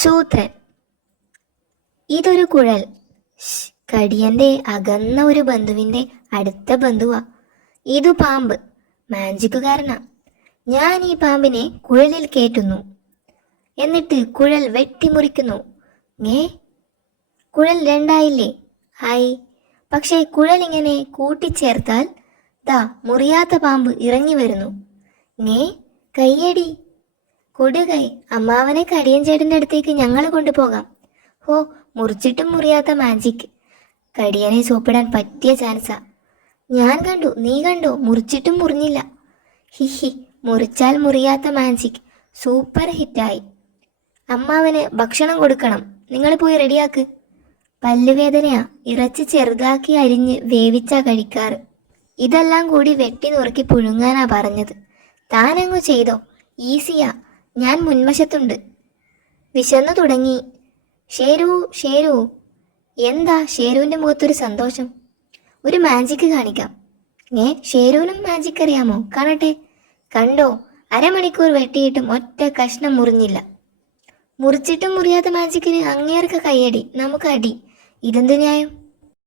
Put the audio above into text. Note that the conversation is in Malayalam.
ശൂദ്രൻ. ഇതൊരു കുഴൽ. കടിയന്റെ അകന്ന ഒരു ബന്ധുവിന്റെ അടുത്ത ബന്ധുവാ. ഇതു പാമ്പ്, മാജിക്കുകാരനാ. ഞാൻ ഈ പാമ്പിനെ കുഴലിൽ കയറ്റുന്നു, എന്നിട്ട് കുഴൽ വെട്ടിമുറിക്കുന്നു. ഏ, കുഴൽ രണ്ടായില്ലേ? ആയി. പക്ഷേ കുഴൽ ഇങ്ങനെ കൂട്ടിച്ചേർത്താൽ ദാ മുറിയാത്ത പാമ്പ് ഇറങ്ങി വരുന്നു. ഏ, കയ്യടി, കൊടുകൈ. അമ്മാവനെ കടിയൻ ചേട്ടൻ്റെ അടുത്തേക്ക് ഞങ്ങൾ കൊണ്ടുപോകാം. ഹോ, മുറിച്ചിട്ടും മുറിയാത്ത മാജിക്. കടിയനെ സോപ്പിടാൻ പറ്റിയ ചാൻസാ. ഞാൻ കണ്ടു, നീ കണ്ടോ? മുറിച്ചിട്ടും മുറിഞ്ഞില്ല. ഹിഹി, മുറിച്ചാൽ മുറിയാത്ത മാജിക് സൂപ്പർ ഹിറ്റായി. അമ്മാവന് ഭക്ഷണം കൊടുക്കണം, നിങ്ങൾ പോയി റെഡിയാക്ക്. പല്ലുവേദനയാ, ഇറച്ചി ചെറുതാക്കി അരിഞ്ഞ് വേവിച്ചാ കഴിക്കാറ്. ഇതെല്ലാം കൂടി വെട്ടി നുറുക്കി പുഴുങ്ങാനാ പറഞ്ഞത്. താനങ്ങു ചെയ്തോ, ഈസിയാ, ഞാൻ മുൻവശത്തുണ്ട്. വിശന്നു തുടങ്ങി. ഷേരു, ഷേരു. എന്താ ഷേരുവിൻ്റെ മുഖത്തൊരു സന്തോഷം? ഒരു മാജിക്ക് കാണിക്കാം. ഷേരുവിനും മാജിക് അറിയാമോ? കാണട്ടെ. കണ്ടോ, അരമണിക്കൂർ വെട്ടിയിട്ടും ഒറ്റ കഷ്ണം മുറിഞ്ഞില്ല. മുറിച്ചിട്ടും മുറിയാത്ത മാജിക്കിന് അങ്ങേർക്ക് കയ്യടി, നമുക്ക് അടി. ഇതെന്ത് ന്യായം?